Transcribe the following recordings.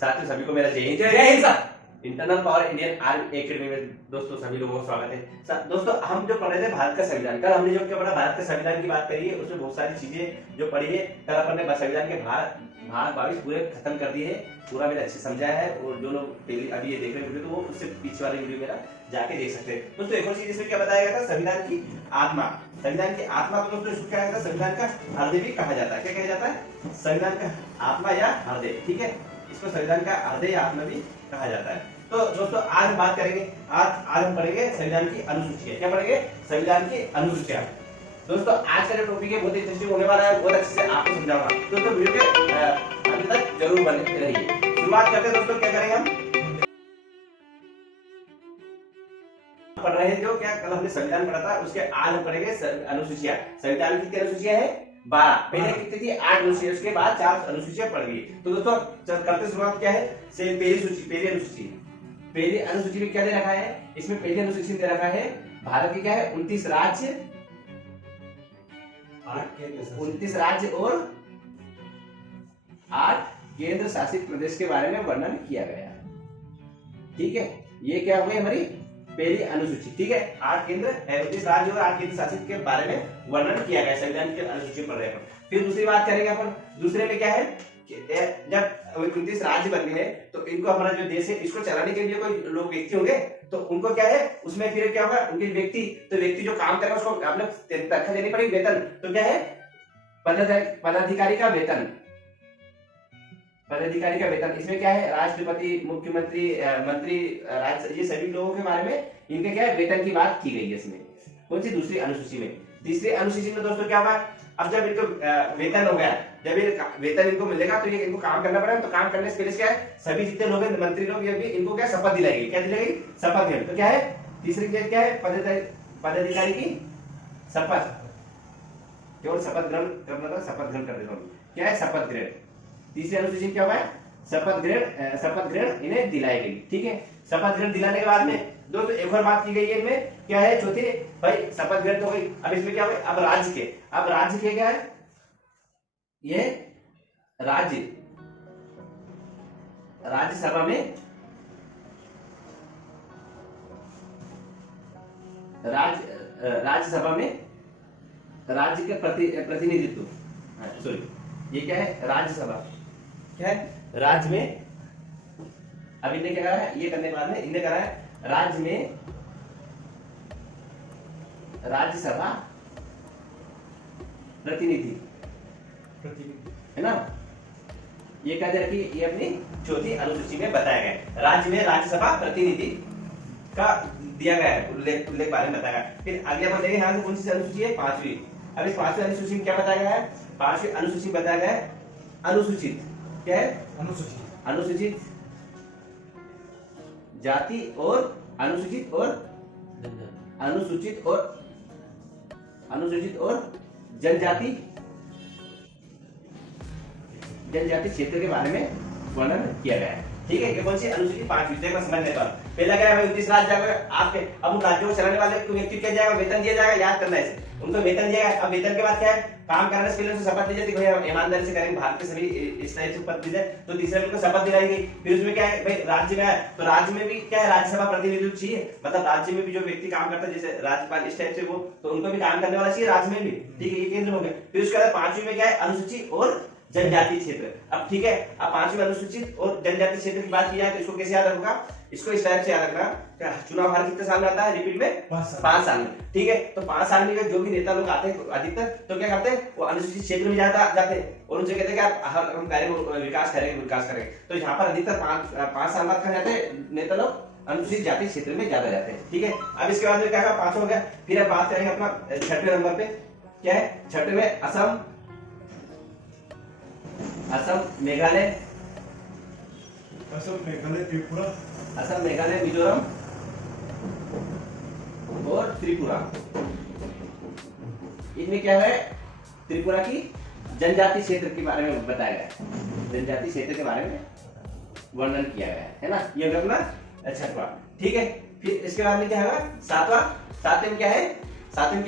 साथियों सभी को मेरा जय हिंद। जय Hind sir. Internal power Indian army academy में दोस्तों सभी लोगों का स्वागत है। दोस्तों हम जो पढ़ रहे थे भारत का संविधान, कल हमने जो क्या पढ़ा भारत के संविधान की बात करी है, उसमें बहुत सारी चीजें जो पढ़ी है। कल अपन ने संविधान के भाग 22 पूरे खत्म कर दिए है, पूरा मैंने अच्छे समझाया है। और जो लोग पहले अभी ये देख रहे वीडियो तो वो उससे पीछे वाली वीडियो मेरा जाके देख सकते हैं। दोस्तों एक और चीज इसमें क्या बताया गया था, संविधान की आत्मा। संविधान की आत्मा को दोस्तों इसको क्या कहता है, संविधान का हृदय भी कहा जाता है। क्या कहा जाता है, संविधान का आत्मा या हृदय। ठीक है, इसको संविधान का हृदय या आत्मा भी कहा जाता है। तो दोस्तों आज हम बात करेंगे, आज हम पढ़ेंगे संविधान की अनुसूचियां। क्या पढ़ेंगे, संविधान की अनुसूचियां। दोस्तों आज का जो टॉपिक है बहुत इंटरेस्टिंग होने वाला है, बहुत अच्छे से आपको समझाऊंगा। दोस्तों वीडियो के अंत तक जरूर बने रहिए। शुरुआत करते हैं दोस्तों, क्या करेंगे हम पढ़ रहे हैं जो क्या कल हमने संविधान पढ़ा था, उसके आज हम पढ़ेंगे अनुसूचियां। संविधान की कितनी अनुसूचियां है, 12। पहले कितनी थी, 8 अनुसूचियां, उसके बाद 4 अनुसूचियां पढ़ गई। तो दोस्तों करते शुरुआत क्या है, से पहली अनुसूची में क्या दे रखा है, इसमें पहली अनुसूची में दे रखा है भारत की क्या है 29 राज्य, 29 राज्य और 8 केंद्र शासित प्रदेश के बारे में वर्णन किया गया है। ठीक है, ये क्या हो गई हमारी पहली अनुसूची। ठीक है, 8 केंद्र 29 राज्य और 8 केंद्र शासित के बारे में वर्णन किया गया संविधान की अनुसूची पढ़ रहे हैं। फिर दूसरी बात करेंगे अपन, दूसरे में क्या है, जब 29 राज्य बन गए तो इनको हमारा जो देश है इसको चलाने के लिए कोई लोग व्यक्ति होंगे, तो उनको क्या है उसमें फिर क्या होगा, उनके व्यक्ति जो काम करेगा उसको अपने तनख्वाह देनी पड़ेगी, वेतन। तो क्या है, पदाधिकारी का वेतन। इसमें क्या है, राष्ट्रपति, मुख्यमंत्री, मंत्री, ये सभी लोगों के बारे में इनके क्या है वेतन की बात की गई है इसमें। कौन सी, दूसरी अनुसूची में। तीसरी अनुसूची में दोस्तों क्या होगा, अब जब इनको वेतन हो गया, जब ये वेतन इनको मिलेगा तो ये इनको काम करना पड़ेगा। तो काम करने से पहले क्या है, सभी जितने लोग हैं मंत्री लोग, ये भी इनको क्या शपथ दिलाएगी। क्या दिलाएगी, शपथ ग्रहण। तो क्या है, तीसरी क्या है, पदाधिकारी की शपथ। केवल शपथ ग्रहण करना था, शपथ ग्रहण कर देता हूँ। क्या है, शपथ ग्रहण। तीसरी अनुसूची में क्या हुआ है, शपथ ग्रहण इन्हें दिलाई गई। ठीक है, शपथ ग्रहण दिलाने के बाद में दोस्तों एक और बात की गई है इनमें, क्या है, चौथी भाई शपथ ग्रहण तो गई। अब इसमें क्या हुआ, अब राज्य के क्या है, ये राज्यसभा में राज्य के प्रतिनिधित्व, सॉरी ये क्या है, राज्यसभा क्या है, राज्य में। अब इन्हें क्या करा है, ये करने के बाद में इन्हें करा है राज्य में राज्यसभा प्रतिनिधि है ना। ये क्या दे रखी, ये अपनी चौथी अनुसूची में बताया गया है, राज्य में राज्यसभा प्रतिनिधि का दिया गया है, उल्लेख बारे में बताया गया है। फिर आगे अपन देखें यहाँ से कौन सी अनुसूची है, 5वीं। अब इस 5वीं अनुसूची में क्या बताया गया है, 5वीं अनुसूची में बताया गया है अनुसूचित, क्या है, अनुसूचित जाति और अनुसूचित और जनजाति क्षेत्र के बारे में वर्णन किया गया है। ठीक है, कौन सी अनुसूची, 5वीं। मैं समझ लेता हूँ। पहला क्या है, 29 राज्य आपके, अब उन राज्यों को चलाने वाले व्यक्ति क्या जाएगा, वेतन दिया जाएगा, याद करना है उनको वेतन दिया गया। अब वेतन के बाद क्या है, काम करने से पहले उनसे शपथ ली जाती है, भाई ईमानदारी से करेंगे, भारत के सभी इस टाइप से शपथ ली जाए। तो तीसरे में शपथ दिलाई गई। फिर उसमें क्या है, भाई राज्य में है तो राज्य में भी क्या है, राज्यसभा प्रतिनिधित्व चाहिए, मतलब राज्य में भी जो व्यक्ति काम करता है, जैसे राज्यपाल इस टाइप से वो, तो उनको भी काम करने वाला चाहिए राज्य में भी। ठीक है, ये केंद्र हो गया। फिर उसके बाद 5वीं में क्या है, अनुसूची और जनजाति क्षेत्र। अब ठीक है, अब 5वीं अनुसूचित और जनजाति क्षेत्र की बात की जाए तो इसको कैसे याद रखोगा, इसको इस टाइप से याद रखना। चुनाव हर कितने साल में आता है, रिपीट में 5 साल में। ठीक है, तो 5 साल में जो भी नेता लोग आते हैं अधिकतर तो क्या करते हैं, वो अनुसूचित क्षेत्र में जाते हैं और उनसे कहते हैं कि हम करेंगे विकास करेंगे। तो यहाँ पर अधिकतर 5 साल बाद जाते हैं नेता लोग अनुसूचित जाति क्षेत्र में ज्यादा जाते हैं। ठीक है, अब इसके बाद में क्या 5 हो गया। फिर अब बात करेंगे अपना 6वें नंबर पे, क्या है, 6वें में असम, मेघालय, मिजोरम और त्रिपुरा। इनमें क्या है, त्रिपुरा की जनजाति क्षेत्र के बारे में बताया गया है, जनजाति क्षेत्र के बारे में वर्णन किया गया है ना। ये अपना 6वां। ठीक है, फिर इसके बाद में क्या होगा, 7वें में क्या है, 7वें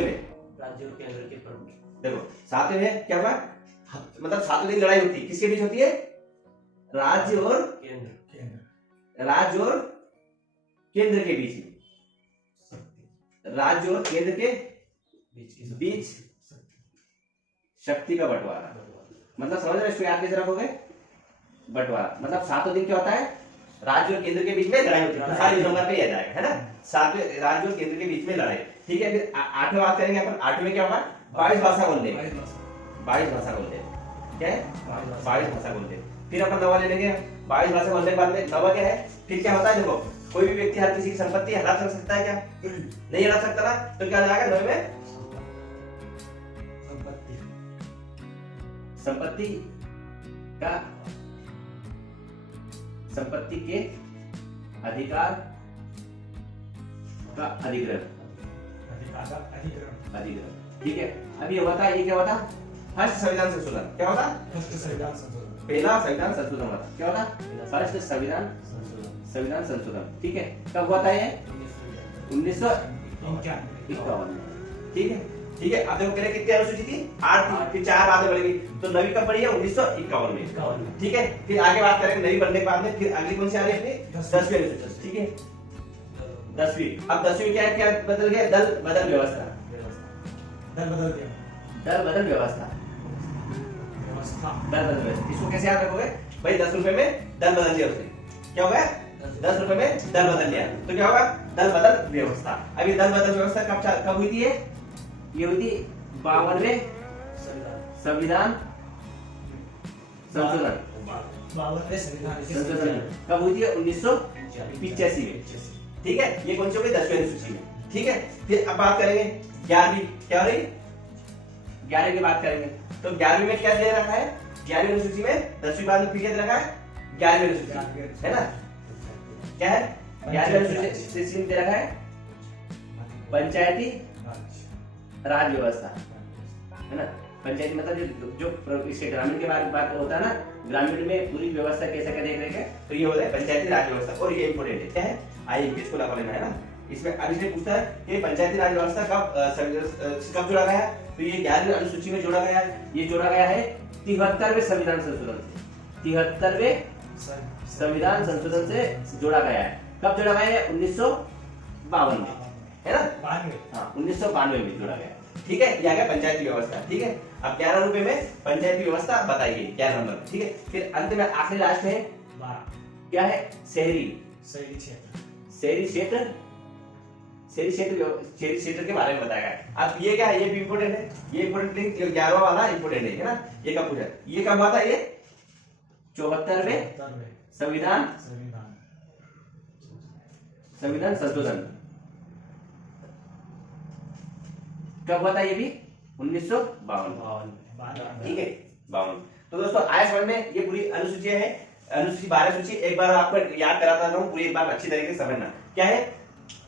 में राज्यों के केंद्र के प्रमुख। देखो 7वें में क्या हुआ, मतलब 7 दिन लड़ाई होती है, किसके बीच होती है? राज्य और केंद्र के बीच में, राज्य और केंद्र के बीच शक्ति का बंटवारा। मतलब समझ रहे हो, इसको याद कैसे रखोगे? बंटवारा मतलब 7 दिन क्या होता है? राज्य और केंद्र के बीच में लड़ाई होती है, सारे नंबर पे याद आएगा, है ना? 7वें राज्य और केंद्र के बीच में लड़ाई, ठीक है। फिर 8वें बात करेंगे अपन। 8वें क्या होगा? 22 भाषा बोलते हैं, 22 भाषा बोलते हैं, क्या है? 22 भाषा बोलते हैं। फिर अपन 9वां ले लेंगे। 22 भाषा बोलने के बाद में 9वां क्या है? फिर क्या होता है? देखो, कोई भी व्यक्ति हर किसी की संपत्ति हड़ा सकता है क्या? नहीं हड़ा सकता ना, तो क्या जाएगा 9वें में? संपत्ति का, संपत्ति के अधिकार का अधिग्रहण, ठीक है। अब ये होता है, ये क्या होता? फर्स्ट संविधान संशोधन। क्या होता? पहला संविधान संशोधन होता। क्या होता? फर्स्ट संविधान संशोधन, ठीक है। कब होता है? 1951 में, ठीक है। ठीक है, अब देखो पहले कितनी अनुसूची थी? 8 थी, फिर 4 बाद में बढ़ेगी, तो नवी कब बढ़ी है? 1951 में, ठीक है। फिर आगे बात करेंगे नवी बढ़ने के बाद में, फिर अगली कौन सी आ रही है अपनी? 10वीं अनुसूची, ठीक है। 10वीं, अब 10वीं क्या है? क्या बदल गया? दल बदल व्यवस्था, दल बदल व्यवस्था। इसको कैसे याद रखोगे भाई? 10 रुपए में दल बदल दिया उसने, क्या होगा? 10 रुपए में दल बदल लिया, तो क्या होगा? दल बदल व्यवस्था। अभी दल बदल व्यवस्था कब हुई थी? ये हुई थी 52वें संविधान संशोधन। कब हुई थी? 1985 में, ठीक है। ये कौन सी हो गई? 10वीं अनुसूची में, ठीक है। फिर अब बात करेंगे 11वीं। क्या हो रही? 11वीं की बात करेंगे, तो 11वीं में क्या दे रखा है? 11वीं अनुसूची में 10वीं बाद में फिर क्या दे रखा है? 11वीं अनुसूची, है ना? क्या है? 11वीं अनुसूची में दे रखा है पंचायती राज व्यवस्था, है ना? पंचायती मतलब जो इसके ग्रामीण के बात होता है ना, ग्रामीण में पूरी व्यवस्था कैसे क्या देख रहे हैं, तो ये होता है पंचायती राज व्यवस्था। और ये इंपोर्टेंट है, क्या है? IMPS को लगा लेना है ना इसमें। अब इसने पूछता है कि पंचायती राज व्यवस्था कब जोड़ा गया है? तो ये 11वीं अनुसूची में जोड़ा गया है। ये जोड़ा गया है 73वें संविधान संशोधन से, 73वें संविधान संशोधन से जोड़ा गया है। कब जोड़ा गया है? 1952 में, है ना? हाँ, 1992 में जोड़ा गया, ठीक है। ये आ गया पंचायती व्यवस्था, ठीक है। अब 11 रुपए में पंचायती व्यवस्था बताइए, 11 नंबर, ठीक है। फिर अंत में आखिरी लास्ट है क्या है? शहरी क्षेत्र के बारे में बताया गया। अब ये क्या है? ये भी इंपोर्टेंट है, ये इंपोर्टेंट लिंक 11वां वाला इंपोर्टेंट है ना? ये कब पूछा? ये कब हुआ था? ये 74वें संविधान संशोधन कब हुआ था? ये भी 1952, ठीक है, 52। तो दोस्तों आया समझ में? ये पूरी अनुसूची है, अनुसूची 12 सूची। एक बार आपको याद कराता हूँ पूरी, एक बार अच्छी तरीके से समझना। क्या है?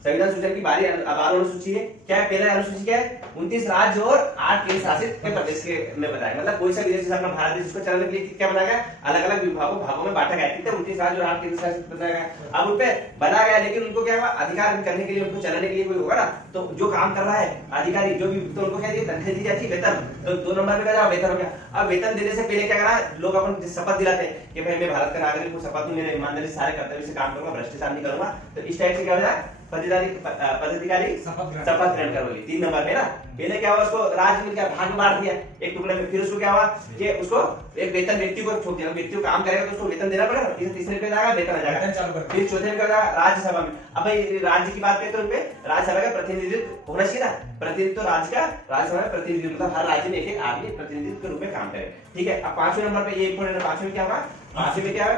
संविधान सूचना की 12 अनुसूची है। क्या है? पहला अनुसूची क्या है? 29 राज्य और 8 केंद्र शासित प्रदेश के में बताया, मतलब कोई सा भी देश अपना भारत देश उसको चलाने के लिए क्या बनाया गया? अलग अलग भागों में बांटा गया, ठीक है। 29 राज्य और 8 केंद्र शासित बनाया गया। अब उन पे बना गया, लेकिन उनको क्या हुआ? अधिकार करने के लिए, उनको चलाने के लिए कोई होगा ना, तो जो काम कर रहा है अधिकारी जो भी, तो उनको क्या दी? तनख्वाह दी जाती है, वेतन। तो 2 नंबर पे क्या? वेतन हो गया। अब वेतन देने से पहले क्या करा? लोग अपन शपथ दिलाते हैं कि भाई मैं भारत का नागरिक हूँ, शपथ में मेरे ईमानदारी सारे कर्तव्य से काम करूंगा, भ्रष्टाचार नहीं करूंगा। तो इस टाइप से क्या हो जाए? पदाधिकारी शपथ ग्रहण करोगे। 3 नंबर में ना, पहले क्या हुआ? उसको राज्य में क्या भाग में बांट दिया एक टुकड़े में। फिर उसको क्या हुआ कि उसको एक वेतन व्यक्ति को छोड़ दिया, व्यक्ति को काम करेगा तो उसको वेतन देना पड़ेगा। तीसरे पे जाएगा वेतन आ जाएगा। फिर चौथे में क्या होगा? राज्यसभा में। अब भाई राज्य की बात करें तो उनपे राज्यसभा का प्रतिनिधित्व होना चाहिए ना, प्रतिनिधित्व राज्य का, राज्यसभा में प्रतिनिधित्व, मतलब हर राज्य में एक आदमी प्रतिनिधित्व के रूप में काम करे, ठीक है। अब 5वें नंबर पे ये इंपोर्टेंट है। 5वें में क्या होगा? 5वें में क्या है?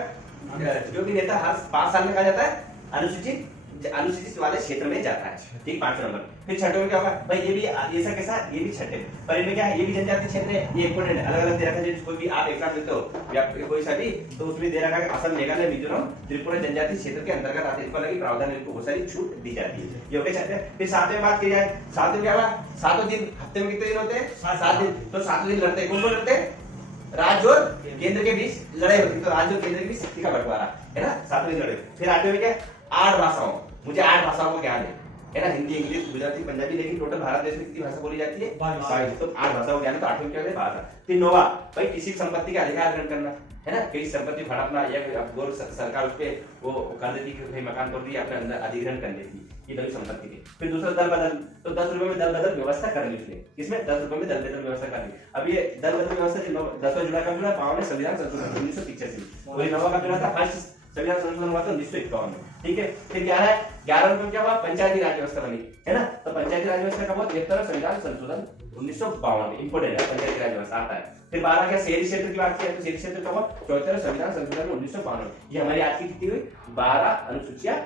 जो भी नेता हर 5 साल में कहा जाता है अनुसूचित वाले क्षेत्र में जाता है, ठीक। 5वें नंबर। फिर 6ठे में क्या होगा? भाई ये भी ऐसा कैसा? ये भी 6ठे पर इनमें क्या है? ये भी जनजातीय क्षेत्र है, ये इंपोर्टेंट है। अलग अलग दे रखा है, कोई भी आप एक साथ देते हो या कोई सा भी, तो उसमें दे रखा है असम, मेघालय, मिजोरम, त्रिपुरा जनजातीय क्षेत्र के अंतर्गत आते हैं। इस पर लगी प्रावधान, इनको बहुत सारी छूट दी जाती है। ये हो गए 6ठे। फिर 7वें बात की जाए, 7वें क्या होगा? 7 दिन, हफ्ते में कितने दिन होते हैं? 7 दिन। तो 7 दिन लड़ते हैं, कौन कौन लड़ते हैं? राज्य और केंद्र के बीच लड़ाई होती है, तो राज्य और केंद्र के बीच शक्ति का बंटवारा, है ना? 7वें दिन लड़े। फिर 8वें में क्या? 8 भाषाओं, मुझे 8 भाषाओं का ज्ञान है, है ना, हिंदी, इंग्लिश, गुजराती, पंजाबी, लेकिन टोटल भारत देश में कितनी भाषा बोली जाती है? 22। तो 8 भाषा हो गया ना, तो 8वें क्या होता है? भाषा। फिर 9वां, भाई किसी संपत्ति का अधिकार ग्रहण करना, है ना, कई संपत्ति हड़पना या गोर सरकार उस पे वो कर देती कि भाई मकान तोड़ दिया, अपने अंदर अधिग्रहण कर लेती, ये नई संपत्ति के। फिर दूसरा दल बदल, तो 10 रुपए में दल बदल व्यवस्था कर ली उसने, किसमें? 10 रुपए में दल बदल व्यवस्था कर ली। अब ये दल बदल व्यवस्था 10वां जुलाई कब जुड़ा? 52वें संविधान संशोधन 1985। और 9वां कब जुड़ा था? फर्स्ट संविधान संशोधन हुआ था 1951 में, ठीक है। फिर 11 में क्या हुआ? पंचायती राज व्यवस्था बनी, है ना, तो पंचायती राज व्यवस्था कब हुआ? 73 संविधान संशोधन 1952 में, इंपोर्टेंट है, पंचायती राज व्यवस्था आता है। फिर 12 क्या शहरी क्षेत्र की बात की, तो शहरी क्षेत्र कब हुआ? 74 संविधान संशोधन 1952। ये हमारी आज की कितनी हुई? 12 अनुसूचियां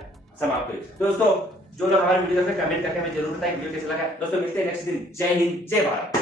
समाप्त हुई। दोस्तों जो लोग हमारे वीडियो में कमेंट करके हमें जरूर बताएं वीडियो कैसा लगा। दोस्तों मिलते हैं नेक्स्ट दिन। जय हिंद, जय भारत।